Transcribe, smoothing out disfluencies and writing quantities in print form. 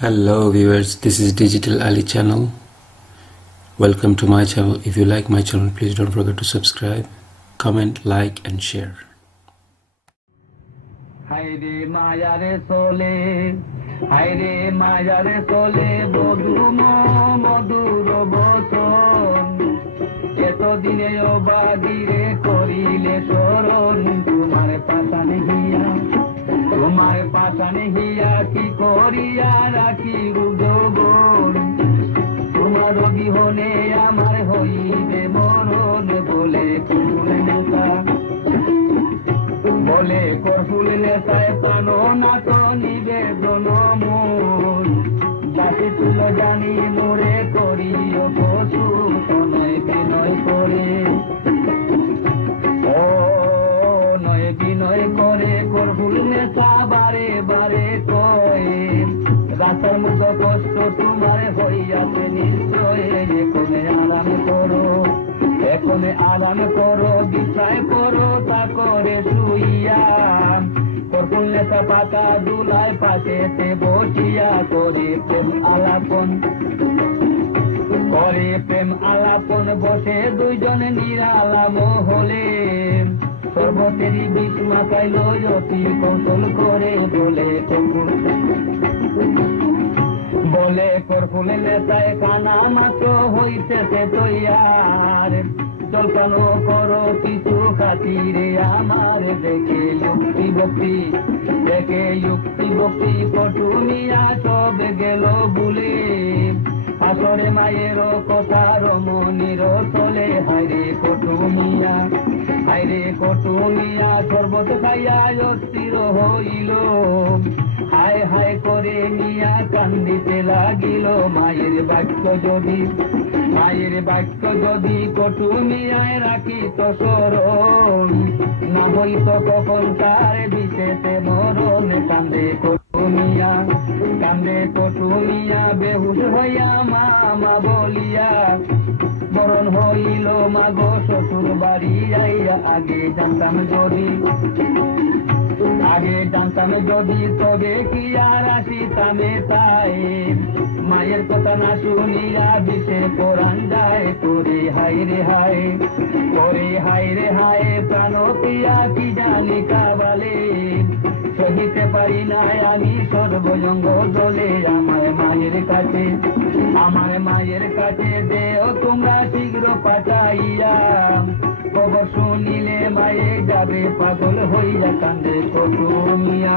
Hello viewers, this is Digital Ali channel. Welcome to my channel. If you like my channel, please don't forget to subscribe, comment, like and share. হায়রে মায়ারে চলে হায়রে মায়ারে চলে মধুর বচন এতদিনে বাগিরে করিলে স্মরণ তোমার পাশানে হিয়া কি করিয়া রাখি রুদবন তোমার বিহনে আমার হইবে মরণ বলে ফুল নেতা বলে কফুল নেতায় পানো না তো নিবেদন মন যাতে তুল জানি মোরে করিও পশু নয় বিনয় করে ও নয় বিনয় করে কফুল নেতা বারে বারে কয় রাতের মতো কষ্ট তোমার হইয়াছে নিশ্চয় এখনে আরাম করো বিছায় করো তা করে শুইয়া কর্পুল নেতা পাতা দুলায় পাশেতে বসিয়া করে প্রেম আলাপন বসে দুইজন নিরালাম হলে সর্বতেরই বিষ মাখাইল অতি কৌশল করে বলে কর্পুল নেতায় কানা মাত্র হইতেছে তৈয়ার চলকানো করো কিছু খাতিরে আমার দেখে যুক্তি ভক্তি কটুনিয়া সব গেল ভুলে আসরে মায়ের কথা রমণীর চলে হায়রে কটুনিয়া শরবত খাইয়া অস্থির হইল হায় হায় করে মিয়া কান্দিতে লাগিল মায়ের বাক্য যদি কটুনিয়ায় রাখি তো স্মরণ না হইত কখন তার বিশেষে মরণ কান্দে কটুনিয়া বেহুশ হইয়া মা বলিয়া মরণ হইল মাগো শ্বশুর বাড়ি আইয়া আগে জানতাম যদি তবে কি আর আসিতামে তাই মায়ের কথা না শুনিয়া বিষে কোরআন যায় করে হায় প্রাণ পিয়া কি জানি কাবালে সহিতে পারি না আমি সর্বজঙ্গ দলে আমার মায়ের কাছে দেও তোমরা শীঘ্র পাঠাইয়া খবর শুনিলে মায়ে যাবে পাগল হইয়া কান্দে কটুনিয়া।